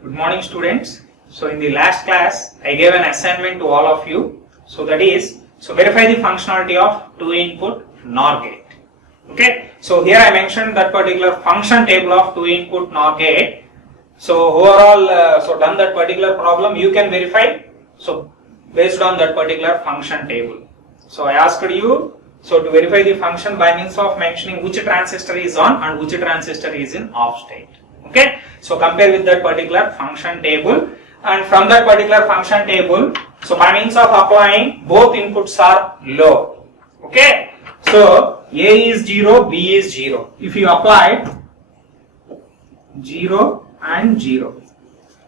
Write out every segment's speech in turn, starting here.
Good morning, students. So in the last class, I gave an assignment to all of you. So that is, verify the functionality of two input NOR gate. Okay. So here I mentioned that particular function table of two input NOR gate. So overall, done that particular problem, you can verify. So based on that particular function table. So I asked you, to verify the function by means of mentioning which transistor is on and which transistor is in off state. Okay. So compare with that particular function table, and from that particular function table, so by means of applying, both inputs are low. Okay. So A is 0, B is 0. If you apply 0 and 0,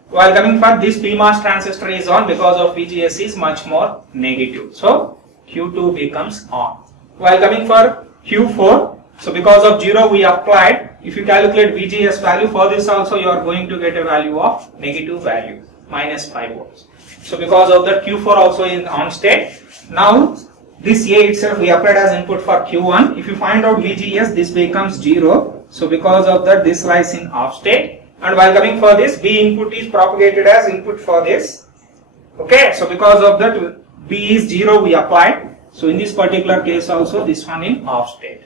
while coming for this PMOS transistor is on, because of VGS is much more negative. So Q2 becomes on. While coming for Q4, so because of 0 we applied, if you calculate VGS value for this also, you are going to get a value of negative value, minus 5 volts. So because of that, Q4 also is on state. Now this A itself we applied as input for Q1. If you find out VGS, this becomes 0. So because of that, this lies in off state. And while coming for this, B input is propagated as input for this. Okay, so because of that, B is 0 we applied. So in this particular case also, this one in off state.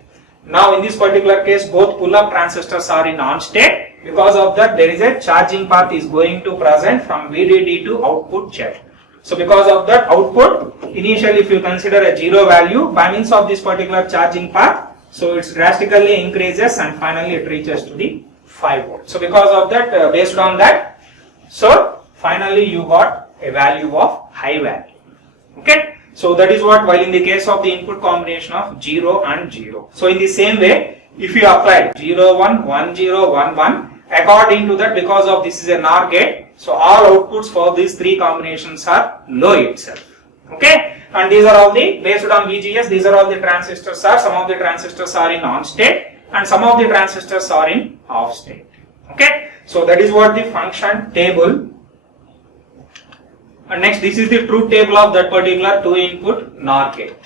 Now in this particular case, both pull-up transistors are in on state. Because of that, there is a charging path is going to present from VDD to output jet. So because of that, output, initially if you consider a 0 value, by means of this particular charging path, so it drastically increases and finally it reaches to the 5 volts. So because of that, based on that, so finally you got a value of high value. Okay. So that is what, while in the case of the input combination of 0 and 0. So in the same way, if you apply 0, 1, 1, 0, 1, 1, according to that, because of this is a NOR gate, so all outputs for these three combinations are low itself. Okay. And these are all the, based on VGS, these are all the transistors are, some of the transistors are in on state and some of the transistors are in off state. Okay. So that is what the function table. And next, this is the truth table of that particular two input NOR gate.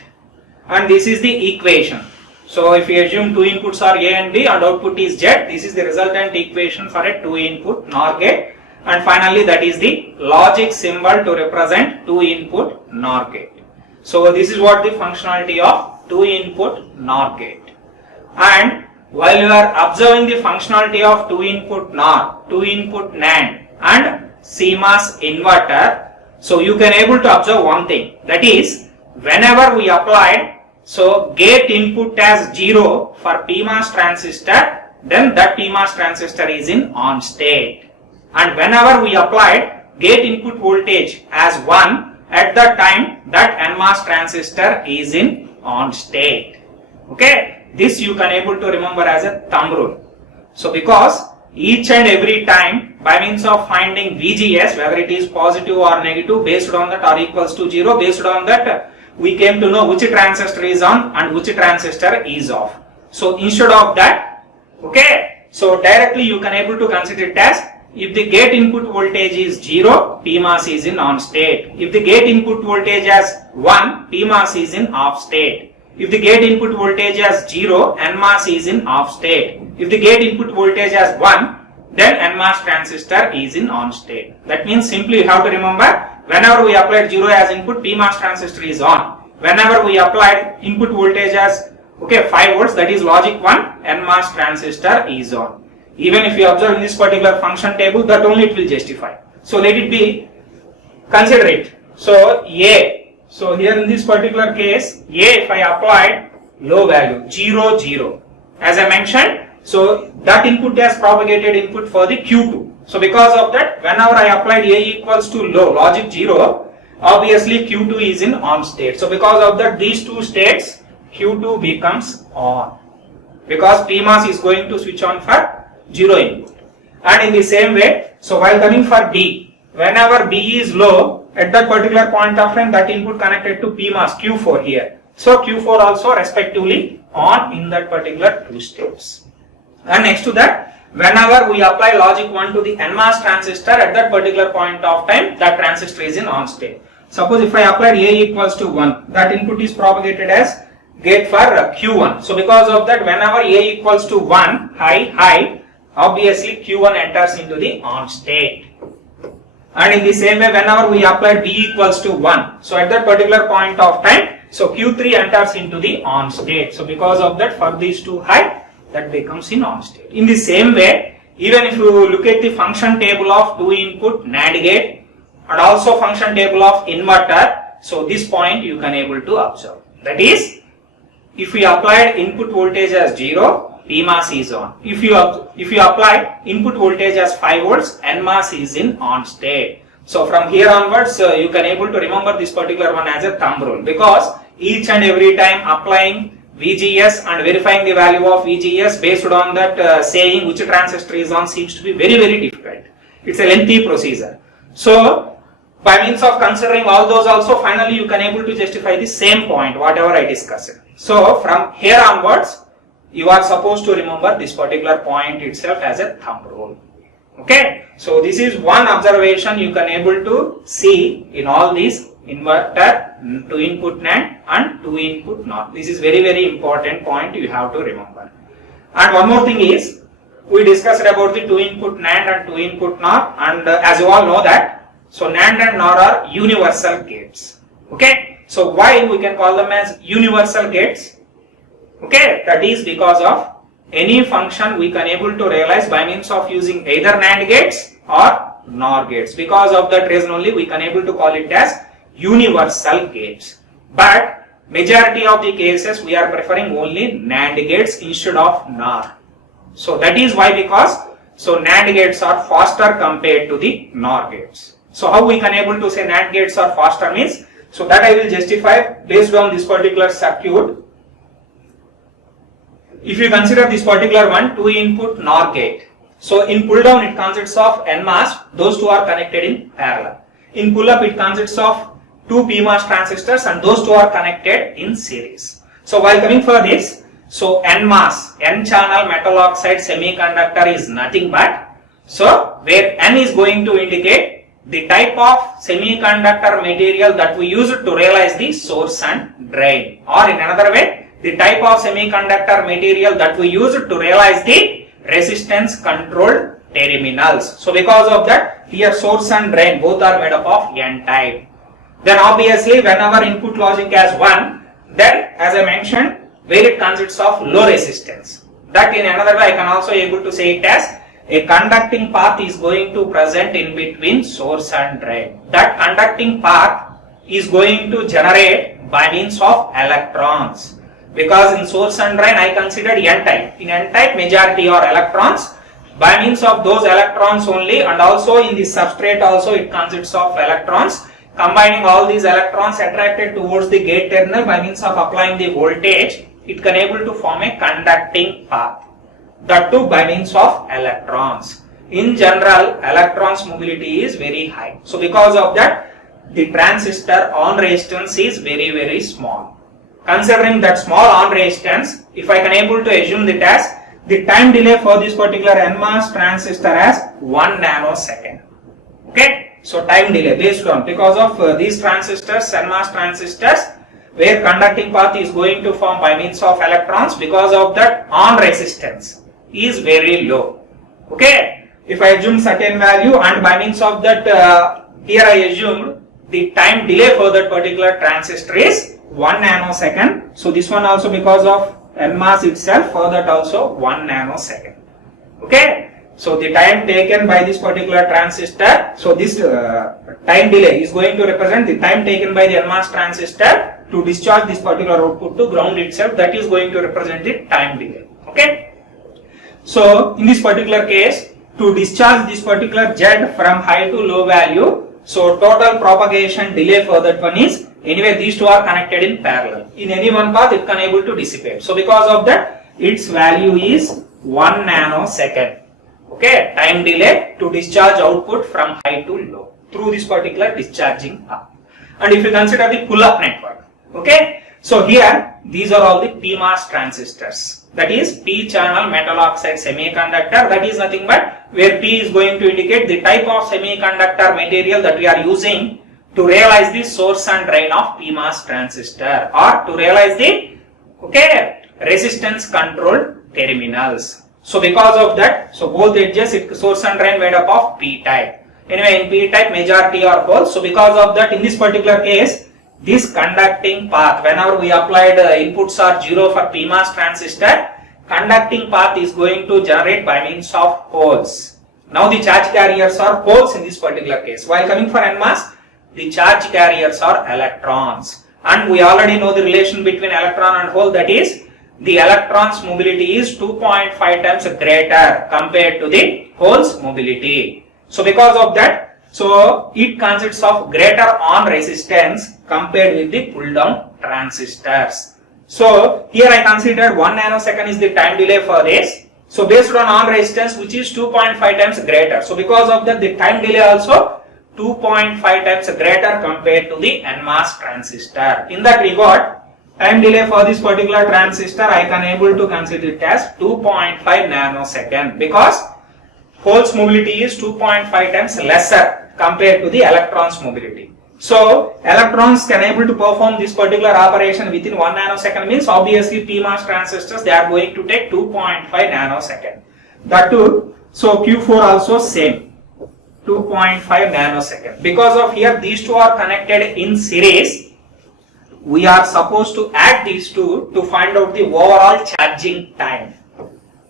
And this is the equation. So if you assume two inputs are A and B and output is Z, this is the resultant equation for a two input NOR gate. And finally, that is the logic symbol to represent two input NOR gate. So this is what the functionality of two input NOR gate. And while you are observing the functionality of two input NOR, two input NAND and CMOS inverter, so you can able to observe one thing, that is, whenever we applied, so gate input as 0 for PMOS transistor, then that PMOS transistor is in on state. And whenever we applied gate input voltage as 1, at that time that NMOS transistor is in on state. Okay, this you can able to remember as a thumb rule. So because each and every time, by means of finding VGS, whether it is positive or negative, based on that or equals to 0, based on that we came to know which transistor is on and which transistor is off. So instead of that, okay, so directly you can able to consider it as, if the gate input voltage is 0, PMOS is in on state. If the gate input voltage as 1, PMOS is in off state. If the gate input voltage as 0, NMOS is in off state. If the gate input voltage as 1, then NMOS transistor is in on state. That means simply you have to remember, whenever we applied 0 as input, PMOS transistor is on. Whenever we applied input voltage as 5 volts, that is logic 1, NMOS transistor is on. Even if you observe in this particular function table, that only it will justify. So let it be, consider it. So A. So here in this particular case, A, if I applied low value, 0, 0. As I mentioned, so that input has propagated input for the Q2. So because of that, whenever I applied A equals to low, logic 0, obviously Q2 is in on state. So because of that, these two states, Q2 becomes on. Because PMOS is going to switch on for 0 input. And in the same way, so while coming for B, whenever B is low, at that particular point of time, that input connected to PMOS, Q4 here. So Q4 also respectively on in that particular two states. And next to that, whenever we apply logic 1 to the NMOS transistor, at that particular point of time, that transistor is in on state. Suppose if I apply A equals to 1, that input is propagated as gate for Q1. So because of that, whenever A equals to 1, high, obviously Q1 enters into the on state. And in the same way, whenever we apply B equals to 1, so at that particular point of time, so Q3 enters into the on state. So because of that, for these two high, that becomes in on state. In the same way, even if you look at the function table of 2 input NAND gate and also function table of inverter, so this point you can able to observe. That is, if we applied input voltage as 0, PMOS is on. If you apply input voltage as 5 volts, NMOS is in on state. So from here onwards, you can able to remember this particular one as a thumb rule, because each and every time applying VGS and verifying the value of VGS based on that saying which transistor is on seems to be very, very difficult. It's a lengthy procedure. So by means of considering all those also, finally you can able to justify the same point whatever I discussed. So from here onwards, you are supposed to remember this particular point itself as a thumb rule. Okay, so this is one observation you can able to see in all these inverter, 2 input NAND and 2 input NOR. This is very, very important point you have to remember. And one more thing is, we discussed about the 2 input NAND and 2 input NOR, and as you all know that, so NAND and NOR are universal gates. Okay, so why we can call them as universal gates? Okay, that is because of any function we can able to realize by means of using either NAND gates or NOR gates. Because of that reason only we can able to call it as universal gates. But majority of the cases we are preferring only NAND gates instead of NOR. So that is why, because so NAND gates are faster compared to the NOR gates. So how we can able to say NAND gates are faster means, so that I will justify based on this particular circuit. If you consider this particular one, 2 input NOR gate. So in pull down it consists of NMOS, those two are connected in parallel. In pull up it consists of 2 PMOS transistors and those two are connected in series. So while coming for this, so NMOS, N channel metal oxide semiconductor is nothing but, so where N is going to indicate the type of semiconductor material that we use to realize the source and drain, or in another way, the type of semiconductor material that we use to realize the resistance controlled terminals. So because of that, here source and drain both are made up of N type. Then obviously whenever input logic has 1, then as I mentioned, where it consists of low resistance. That in another way I can also able to say it as a conducting path is going to present in between source and drain. That conducting path is going to generate by means of electrons. Because in source and drain I considered N type. In N type majority are electrons. By means of those electrons only, and also in the substrate also it consists of electrons. Combining all these electrons attracted towards the gate terminal by means of applying the voltage, it can able to form a conducting path. That too by means of electrons. In general, electrons mobility is very high. So because of that, the transistor on resistance is very, very small. Considering that small on resistance, if I can able to assume that as the time delay for this particular NMOS transistor as 1 nanosecond. Okay, so time delay based on, because of these transistors, NMOS transistors, where conducting path is going to form by means of electrons, because of that on resistance is very low. Okay, if I assume certain value and by means of that here I assume the time delay for that particular transistor is 1 nanosecond. So this one also because of NMOS itself, for that also 1 nanosecond. Okay, so the time taken by this particular transistor, so this time delay is going to represent the time taken by the NMOS transistor to discharge this particular output to ground itself, that is going to represent the time delay. Okay, so in this particular case, to discharge this particular Z from high to low value, so total propagation delay for that one is, anyway these two are connected in parallel. In any one path it can able to dissipate. So because of that, its value is 1 nanosecond. Okay, time delay to discharge output from high to low through this particular discharging path. And if you consider the pull-up network, okay, so here these are all the PMOS transistors. That is P channel metal oxide semiconductor. That is nothing but where P is going to indicate the type of semiconductor material that we are using to realize the source and drain of PMOS transistor, or to realize the resistance controlled terminals. So because of that, so both edges, source and drain made up of P type. Anyway, in p-type majority are holes. So because of that, in this particular case, this conducting path, whenever we applied inputs are 0 for PMOS transistor, conducting path is going to generate by means of holes. Now the charge carriers are holes in this particular case. While coming for NMOS, the charge carriers are electrons. And we already know the relation between electron and hole, that is, the electron's mobility is 2.5 times greater compared to the hole's mobility. So because of that, so it consists of greater on resistance compared with the pull down transistors. So here I considered 1 nanosecond is the time delay for this. So based on resistance, which is 2.5 times greater. So because of that, the time delay also 2.5 times greater compared to the NMOS transistor. In that regard, time delay for this particular transistor I can able to consider it as 2.5 nanosecond, because hole's mobility is 2.5 times lesser compared to the electron's mobility. So electrons can able to perform this particular operation within 1 nanosecond, means obviously PMOS transistors, they are going to take 2.5 nanosecond. That too, so Q4 also same, 2.5 nanosecond. Because of here these two are connected in series, we are supposed to add these two to find out the overall charging time.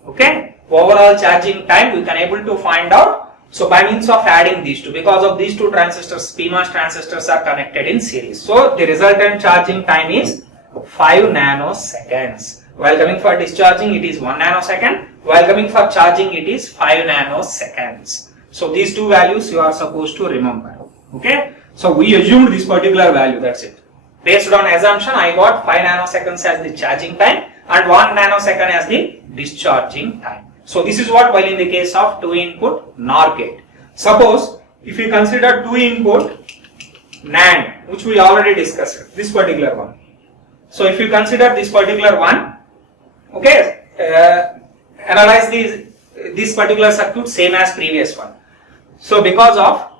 Okay, overall charging time we can able to find out. So by means of adding these two, because of these two transistors, PMOS transistors are connected in series. So the resultant charging time is 5 nanoseconds. While coming for discharging, it is 1 nanosecond. While coming for charging, it is 5 nanoseconds. So these two values you are supposed to remember. Okay. So we assumed this particular value, that's it. Based on assumption, I got 5 nanoseconds as the charging time and 1 nanosecond as the discharging time. So this is what while in the case of 2 input NOR gate. Suppose if you consider 2 input NAND, which we already discussed, this particular one. So if you consider this particular one, okay, analyze this particular circuit same as previous one. So because of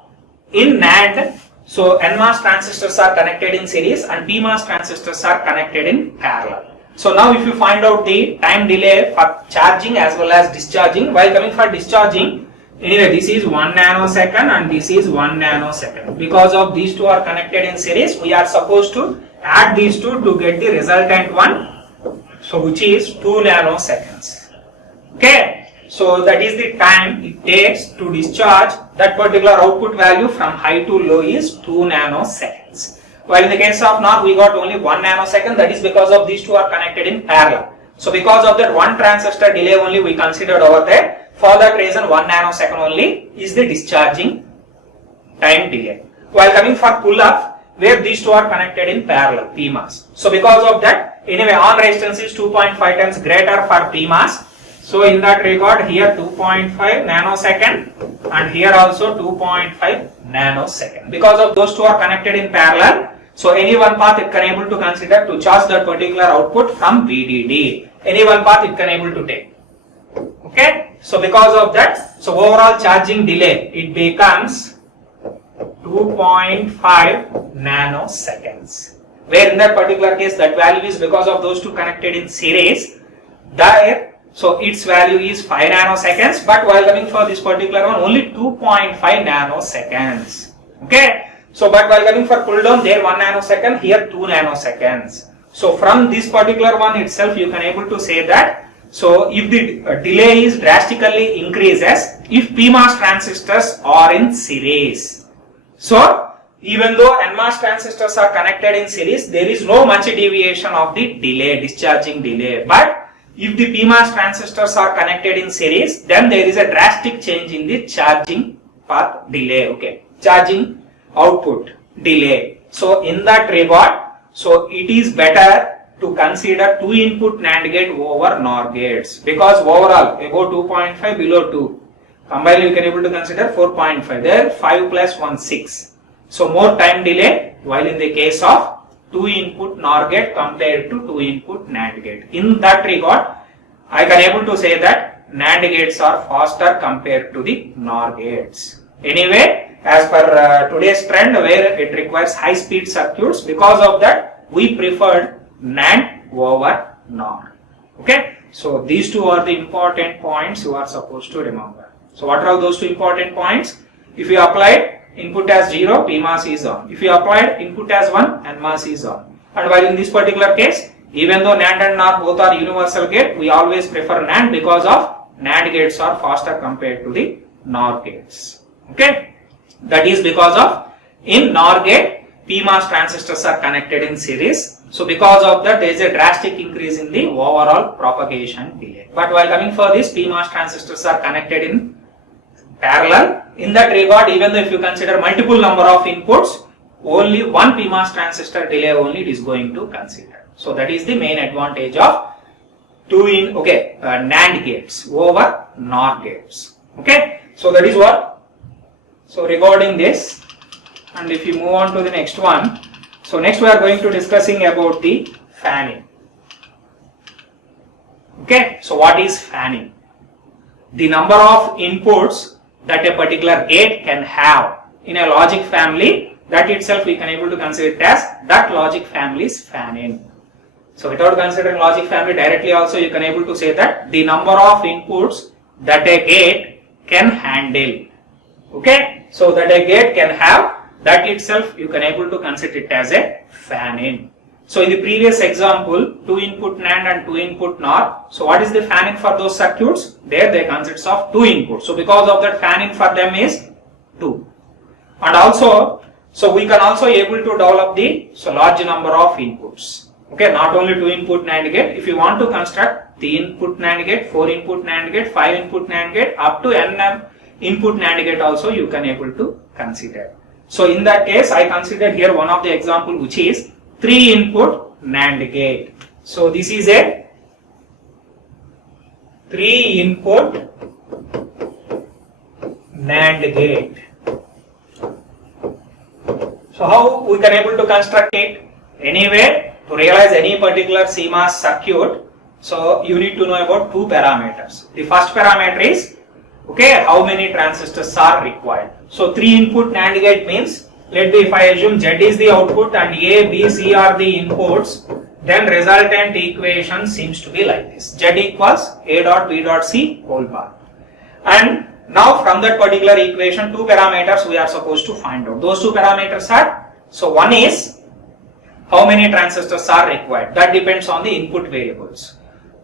in NAND, so NMOS transistors are connected in series and PMOS transistors are connected in parallel. So now if you find out the time delay for charging as well as discharging, while coming for discharging, anyway this is 1 nanosecond and this is 1 nanosecond. Because of these two are connected in series, we are supposed to add these two to get the resultant one, so which is 2 nanoseconds. Okay, so that is the time it takes to discharge that particular output value from high to low is 2 nanoseconds. While in the case of NOR, we got only 1 nanosecond, that is because of these two are connected in parallel. So because of that one transistor delay only we considered over there, for that reason 1 nanosecond only is the discharging time delay. While coming for pull up, where these two are connected in parallel, PMOS. So because of that, anyway on resistance is 2.5 times greater for PMOS. So in that regard, here 2.5 nanosecond and here also 2.5 nanosecond. Because of those two are connected in parallel, so any one path it can able to consider to charge that particular output from VDD. Any one path it can able to take. Okay. So because of that, so overall charging delay it becomes 2.5 nanoseconds. Where in that particular case that value is because of those two connected in series. There, so its value is 5 nanoseconds. But while coming for this particular one, only 2.5 nanoseconds. Okay. So, but while coming for pull down, there 1 nanosecond, here 2 nanoseconds. So, from this particular one itself, you can able to say that. So, if the delay is drastically increases, if PMOS transistors are in series. So, even though NMOS transistors are connected in series, there is no much deviation of the delay, discharging delay. But if the PMOS transistors are connected in series, then there is a drastic change in the charging path delay. Okay, charging output delay. So in that regard, so it is better to consider 2 input NAND gate over NOR gates, because overall above 2.5, below 2, combined you can able to consider 4.5. There 5 plus 1 6. So more time delay while in the case of 2 input NOR gate compared to 2 input NAND gate. In that regard, I can able to say that NAND gates are faster compared to the NOR gates. Anyway, as per today's trend where it requires high speed circuits, because of that we preferred NAND over NOR. Okay, so these two are the important points you are supposed to remember. So what are those two important points? If you applied input as 0, PMOS is on. If you applied input as 1, NMOS is on. And while in this particular case, even though NAND and NOR both are universal gate, we always prefer NAND because of NAND gates are faster compared to the NOR gates. Okay, that is because of in NOR gate PMOS transistors are connected in series. So because of that, there is a drastic increase in the overall propagation delay. But while coming for this, PMOS transistors are connected in parallel. In that regard, even though if you consider multiple number of inputs, only one PMOS transistor delay only it is going to consider. So that is the main advantage of NAND gates over NOR gates. Okay, so that is what. So regarding this, and if you move on to the next one, so next we are going to discussing about the fanning. Okay, so what is fanning? The number of inputs that a particular gate can have in a logic family, that itself we can able to consider it as that logic family is fan-in. So without considering logic family directly also you can able to say that the number of inputs that a gate can handle. Okay, so that a gate can have, that itself you can able to consider it as a fan-in. So in the previous example, 2 input NAND and 2 input NOR. So what is the fan-in for those circuits? There they consist of 2 inputs. So because of that, fan-in for them is 2. And also, so we can also able to develop the large number of inputs. Okay, not only 2 input NAND gate. If you want to construct the input NAND gate, 4 input NAND gate, 5 input NAND gate, up to n input NAND gate also you can able to consider. So in that case, I considered here one of the example which is 3 input NAND gate. So this is a 3 input NAND gate. So how we can able to construct it? Anyway, to realize any particular CMOS circuit, so you need to know about 2 parameters. The first parameter is, okay, how many transistors are required. So 3 input NAND gate means, let me if I assume Z is the output and A, B, C are the inputs, then resultant equation seems to be like this. Z equals A dot B dot C whole bar. And now from that particular equation, 2 parameters we are supposed to find out. Those 2 parameters are, so one is how many transistors are required. That depends on the input variables.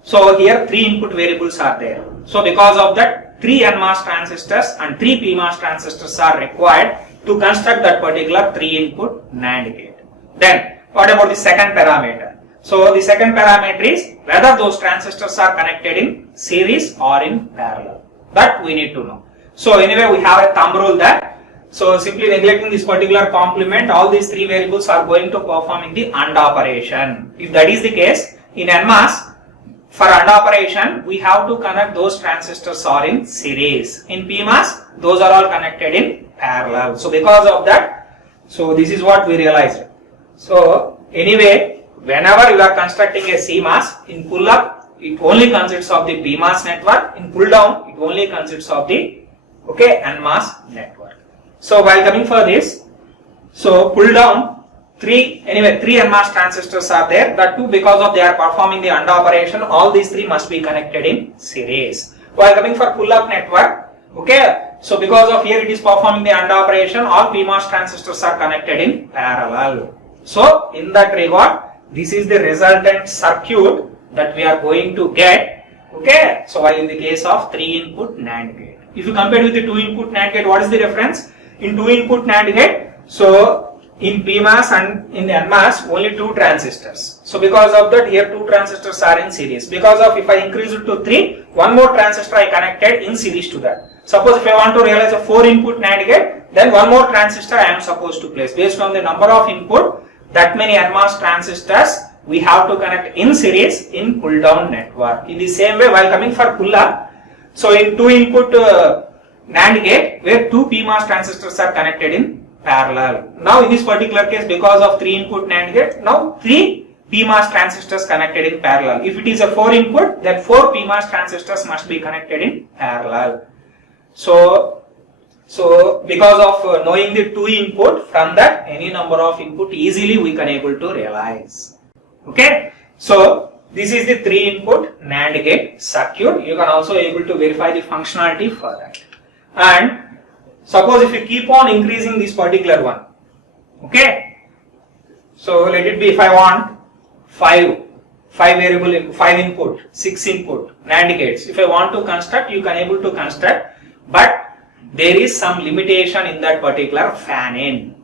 So here 3 input variables are there. So because of that, 3 NMOS transistors and 3 PMOS transistors are required to construct that particular 3 input NAND gate. Then what about the second parameter? So the second parameter is whether those transistors are connected in series or in parallel. That we need to know. So anyway, we have a thumb rule that, so simply neglecting this particular complement, all these 3 variables are going to perform in the AND operation. If that is the case, in NMOS, for AND operation, we have to connect those transistors are in series. In PMOS, those are all connected in parallel. So because of that, so this is what we realized. So anyway, whenever you are constructing a CMOS, in pull up, it only consists of the PMOS network. In pull down, it only consists of the NMOS network. So while coming for this, so pull down, 3 NMOS transistors are there. That too because of they are performing the AND operation, all these 3 must be connected in series. While coming for pull up network, okay, so because of here it is performing the AND operation, all PMOS transistors are connected in parallel. So in that regard, this is the resultant circuit that we are going to get. Okay, so while in the case of 3 input NAND gate, if you compare with the 2 input NAND gate, what is the difference? In 2 input NAND gate, so in PMOS and in NMOS only 2 transistors. So because of that, here 2 transistors are in series. Because of if I increase it to 3, one more transistor I connected in series to that. Suppose if I want to realize a 4 input NAND gate, then one more transistor I am supposed to place. Based on the number of input, that many NMOS transistors we have to connect in series in pull down network. In the same way, while coming for pull up, so in 2 input NAND gate where 2 PMOS transistors are connected in parallel. Now in this particular case, because of 3 input NAND gate, now 3 PMOS transistors connected in parallel. If it is a 4 input, then 4 PMOS transistors must be connected in parallel. So because of knowing the 2 input, from that any number of input easily we can able to realize. Okay, so this is the 3 input NAND gate circuit. You can also able to verify the functionality for that. And Suppose if you keep on increasing this particular one, okay, so let it be, if I want 5 variable, 5 input, 6 input NAND gates, if I want to construct, you can able to construct, but there is some limitation in that particular fan in,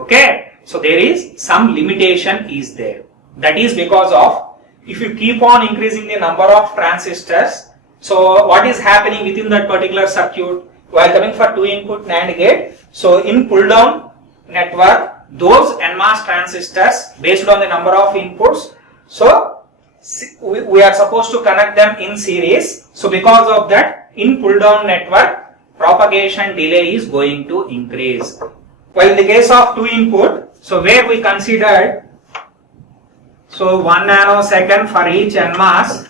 okay, so there is some limitation is there. That is because of, if you keep on increasing the number of transistors, so what is happening within that particular circuit while coming for 2 input NAND gate, so in pull down network, those NMOS transistors based on the number of inputs, so we are supposed to connect them in series. So because of that, in pull down network, propagation delay is going to increase. While in the case of 2 input, so where we considered, so 1 nanosecond for each NMOS.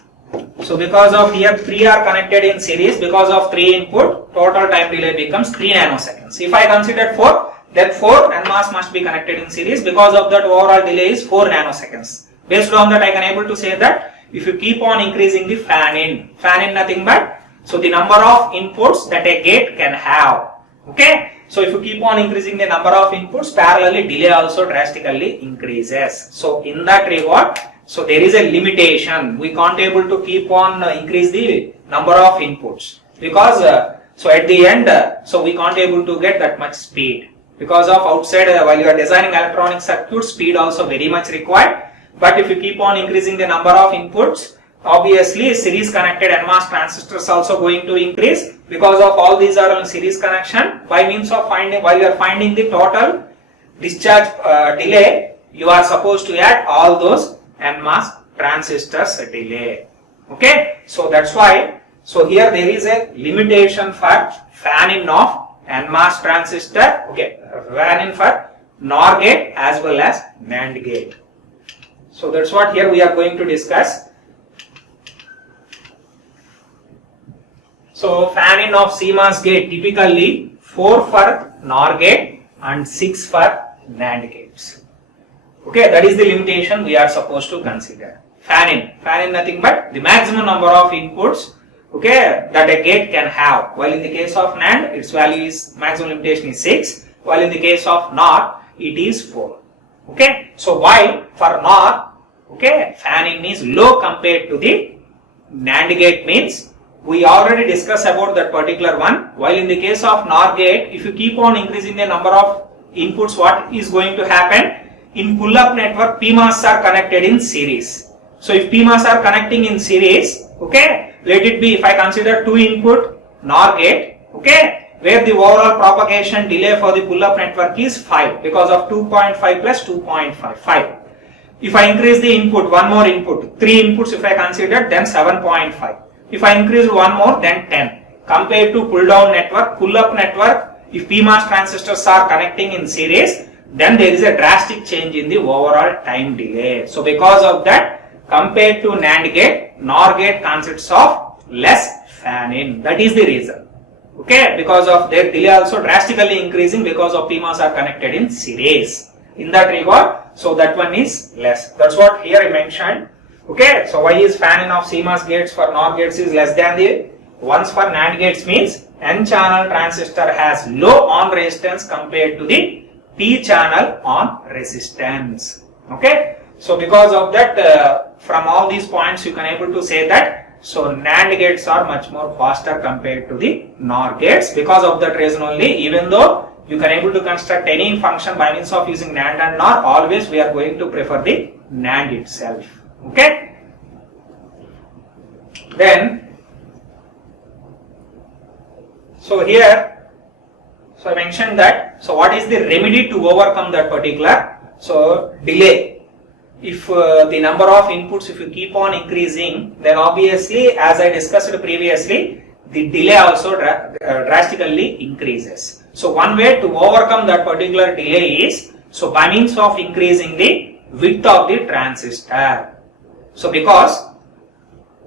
So because of here 3 are connected in series, because of 3 input, total time delay becomes 3 nanoseconds. If I consider 4, then 4 NMOS must be connected in series, because of that overall delay is 4 nanoseconds. Based on that, I can able to say that if you keep on increasing the fan in nothing but, so the number of inputs that a gate can have, okay. So if you keep on increasing the number of inputs, parallelly delay also drastically increases. So in that regard, so there is a limitation. We can't able to keep on increase the number of inputs, because so at the end, so we can't able to get that much speed, because of outside while you are designing electronic circuit, speed also very much required. But if you keep on increasing the number of inputs, obviously series connected NMOS transistors also going to increase, because of all these are on series connection. By means of finding, while you are finding the total discharge delay, you are supposed to add all those NMOS transistors delay, okay. So that's why, so here there is a limitation for fan in of NMOS transistor, okay, fan in for NOR gate as well as NAND gate. So that's what here we are going to discuss. So fan in of CMOS gate, typically 4 for NOR gate and 6 for NAND gates. Okay, that is the limitation we are supposed to consider. Fan in nothing but the maximum number of inputs, okay, that a gate can have. While in the case of NAND, its value is, maximum limitation is 6, while in the case of NOR, it is 4. Okay, so while for NOR, okay, fan in is low compared to the NAND gate, means we already discussed about that particular one. While in the case of NOR gate, if you keep on increasing the number of inputs, what is going to happen? In pull-up network, PMOS are connected in series. So if PMOS are connecting in series, okay, let it be, if I consider 2 input NOR gate, okay, where the overall propagation delay for the pull-up network is 5, because of 2.5 plus 2.5. If I increase the input, one more input, 3 inputs if I consider, then 7.5. If I increase one more, then 10. Compared to pull-down network, pull-up network, if PMOS transistors are connecting in series, then there is a drastic change in the overall time delay. So because of that, compared to NAND gate, NOR gate consists of less fan in. That is the reason. Okay, because of their delay also drastically increasing, because of PMOS are connected in series. In that regard, so that one is less. That's what here I mentioned. Okay, so why is fan in of CMOS gates for NOR gates is less than the ones for NAND gates, means N channel transistor has low on resistance compared to the P channel on resistance. Okay, so because of that, from all these points you can able to say that, so NAND gates are much more faster compared to the NOR gates. Because of that reason only, even though you can able to construct any function by means of using NAND and NOR, always we are going to prefer the NAND itself. Okay, then so here, so I mentioned that, so what is the remedy to overcome that particular, so delay? If the number of inputs, if you keep on increasing, then obviously, as I discussed previously, the delay also drastically increases. So one way to overcome that particular delay is, so by means of increasing the width of the transistor. So because,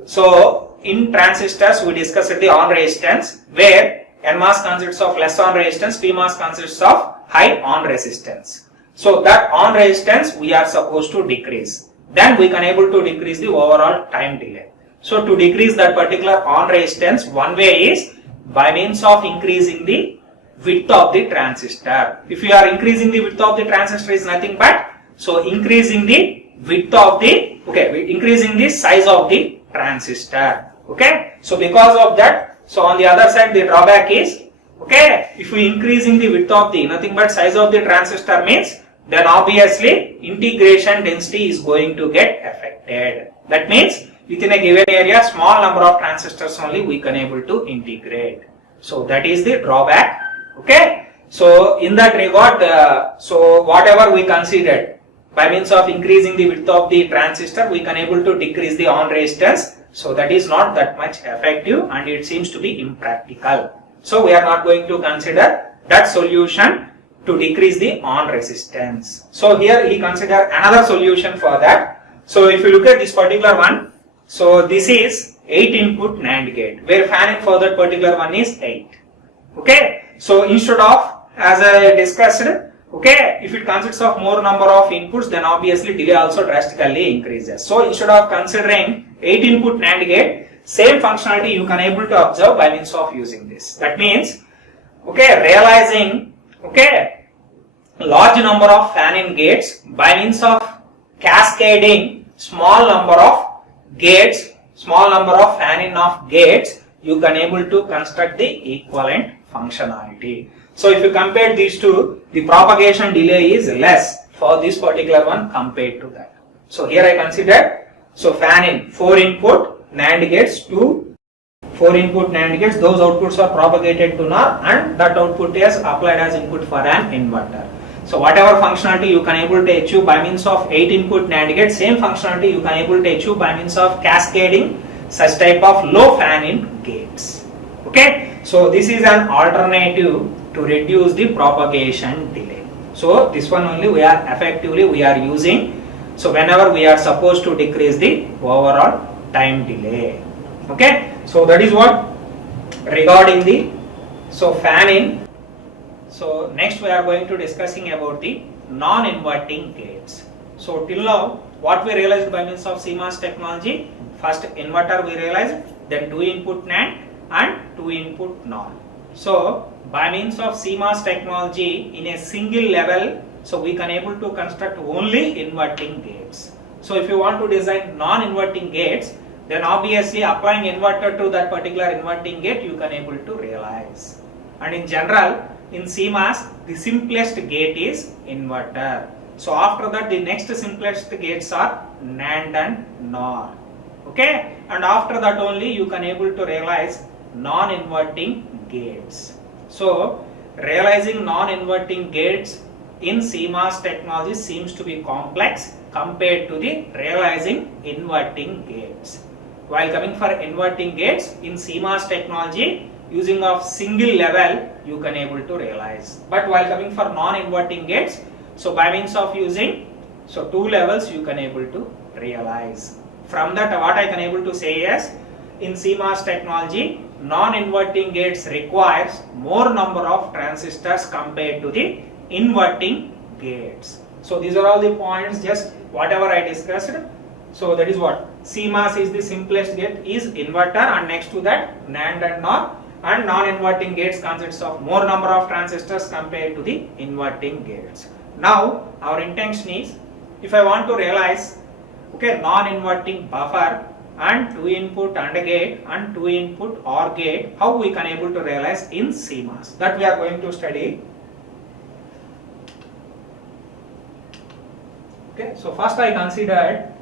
so in transistors we discussed the on resistance, where NMOS consists of less on resistance, PMOS consists of high on resistance. So that on resistance we are supposed to decrease. Then we can able to decrease the overall time delay. So to decrease that particular on resistance, one way is by means of increasing the width of the transistor. If you are increasing the width of the transistor is nothing but, so increasing the width of the, increasing the size of the transistor. Okay, so because of that, so on the other side the drawback is, if we increasing the width of the nothing but size of the transistor means, then obviously integration density is going to get affected. That means within a given area small number of transistors only we can able to integrate. So that is the drawback. Okay, so in that regard, so whatever we considered, by means of increasing the width of the transistor we can able to decrease the on resistance. So that is not that much effective and it seems to be impractical. So we are not going to consider that solution to decrease the on resistance. So here he consider another solution for that. So if you look at this particular one, so this is 8 input NAND gate where fan in for that particular one is 8. Okay, so instead of, as I discussed, if it consists of more number of inputs, then obviously delay also drastically increases. So instead of considering 8 input NAND gate, same functionality you can able to observe by means of using this. That means, realizing, large number of fan-in gates by means of cascading small number of gates, small number of fan-in of gates, you can able to construct the equivalent functionality. So if you compare these two, the propagation delay is less for this particular one compared to that. So here I considered, so fan-in 4 input NAND gates to 4 input NAND gates, those outputs are propagated to NOR and that output is applied as input for an inverter. So whatever functionality you can able to achieve by means of 8 input NAND gates, same functionality you can able to achieve by means of cascading such type of low fan-in gates. Okay, so this is an alternative to reduce the propagation delay. So this one only we are effectively using. So whenever we are supposed to decrease the overall time delay. Okay, so that is what regarding the fan-in. So next we are going to discussing about the non-inverting gates. So till now what we realized by means of CMOS technology, first inverter we realized, then 2 input NAND and 2 input NOR. So by means of CMOS technology in a single level, so we can able to construct only inverting gates. So if you want to design non-inverting gates, then obviously applying inverter to that particular inverting gate you can able to realize. And in general, in CMOS, the simplest gate is inverter. So after that, the next simplest gates are NAND and NOR. Okay, and after that only you can able to realize non-inverting gates. So realizing non-inverting gates in CMOS technology seems to be complex compared to the realizing inverting gates. While coming for inverting gates in CMOS technology, using of single level you can able to realize. But while coming for non-inverting gates, so by means of using 2 levels you can able to realize. From that what I can able to say is, in CMOS technology, non-inverting gates requires more number of transistors compared to the inverting gates. So these are all the points, just whatever I discussed. So that is what CMOS is the simplest gate is inverter, and next to that NAND and NOR, and non-inverting gates consists of more number of transistors compared to the inverting gates. Now our intention is, if I want to realize non-inverting buffer and 2 input AND gate and 2 input OR gate, how we can able to realize in CMOS, that we are going to study. Okay, so first I considered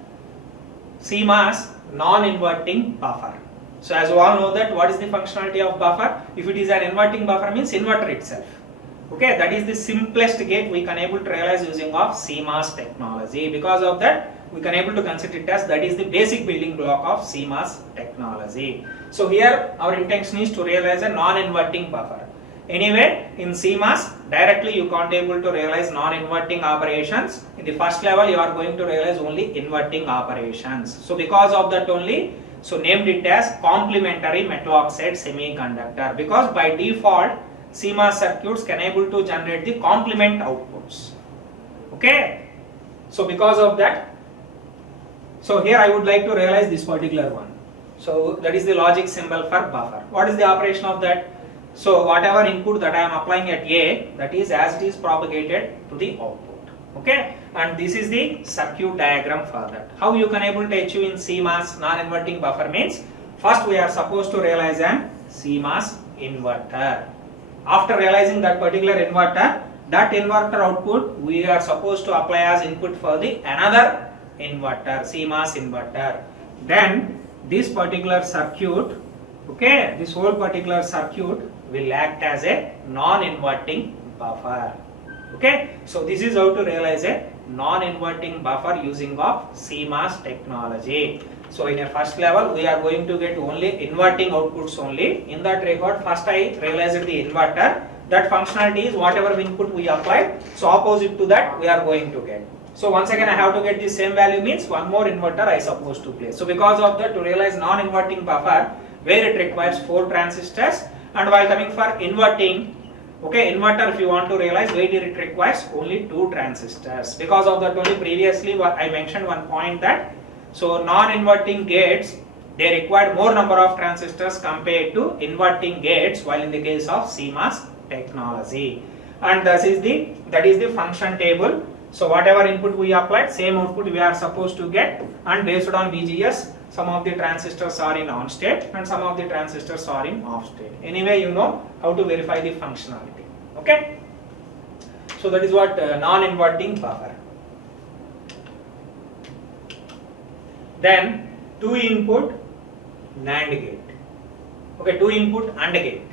CMOS non-inverting buffer. So as you all know that what is the functionality of buffer? If it is an inverting buffer means inverter itself. Okay, that is the simplest gate we can able to realize using of CMOS technology. Because of that we can able to consider it as that is the basic building block of CMOS technology. So here our intention is to realize a non-inverting buffer. Anyway, in CMOS directly you can't able to realize non-inverting operations. In the first level you are going to realize only inverting operations. So because of that only, so named it as complementary metal oxide semiconductor, because by default CMOS circuits can able to generate the complement outputs. Okay, so because of that, so here I would like to realize this particular one. So that is the logic symbol for buffer. What is the operation of that? So whatever input that I am applying at A, that is as it is propagated to the output. Okay, and this is the circuit diagram for that. How you can able to achieve in CMOS non-inverting buffer means, first we are supposed to realize an CMOS inverter. After realizing that particular inverter, that inverter output we are supposed to apply as input for the another inverter, CMOS inverter. Then this particular circuit, okay, this whole particular circuit will act as a non-inverting buffer. Okay, so this is how to realize a non-inverting buffer using of CMOS technology. So in a first level we are going to get only inverting outputs only. In that regard, first I realized the inverter. That functionality is whatever input we apply, so opposite to that we are going to get. So once again I have to get the same value means one more inverter I supposed to place. So because of that, to realize non-inverting buffer where it requires 4 transistors, and while coming for inverting, okay, inverter if you want to realize where it requires only 2 transistors. Because of that only previously what I mentioned one point that, so non-inverting gates they required more number of transistors compared to inverting gates while in the case of CMOS technology. And that is the function table. So whatever input we applied, same output we are supposed to get, and based on VGS some of the transistors are in on state and some of the transistors are in off state. Anyway, you know how to verify the functionality. Okay, so that is what non-inverting buffer. Then 2 input NAND gate. Okay, 2 input AND gate.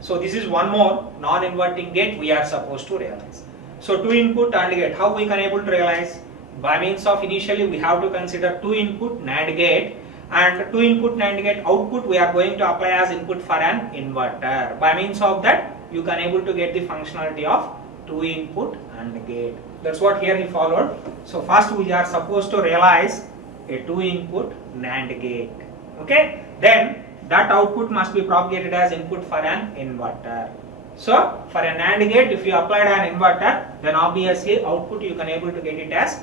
So this is one more non-inverting gate we are supposed to realize. So 2 input AND gate, how we can able to realize? By means of initially we have to consider 2 input NAND gate, and 2 input NAND gate output we are going to apply as input for an inverter. By means of that you can able to get the functionality of 2 input AND gate. That's what here he followed. So first we are supposed to realize a 2 input NAND gate. Okay, then that output must be propagated as input for an inverter. So for a NAND gate, if you applied an inverter, then obviously output you can able to get it as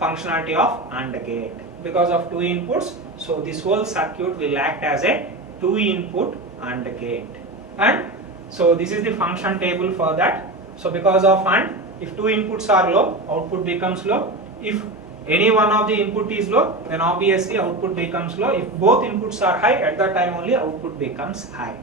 functionality of AND gate. Because of 2 inputs, so this whole circuit will act as a 2 input AND gate. And so this is the function table for that. So because of AND, if 2 inputs are low, output becomes low. If any one of the input is low, then obviously output becomes low. If both inputs are high, at that time only output becomes high.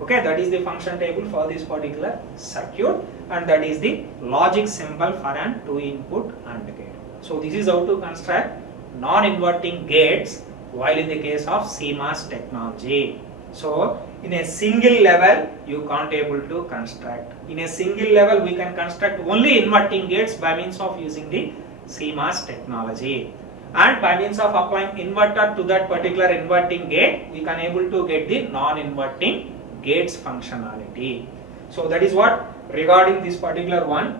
Okay, that is the function table for this particular circuit, and that is the logic symbol for an 2 input AND gate. So this is how to construct non-inverting gates while in the case of CMOS technology. So in a single level you can't able to construct. In a single level we can construct only inverting gates by means of using the CMOS technology, and by means of applying inverter to that particular inverting gate we can able to get the non-inverting gates functionality. So that is what regarding this particular one.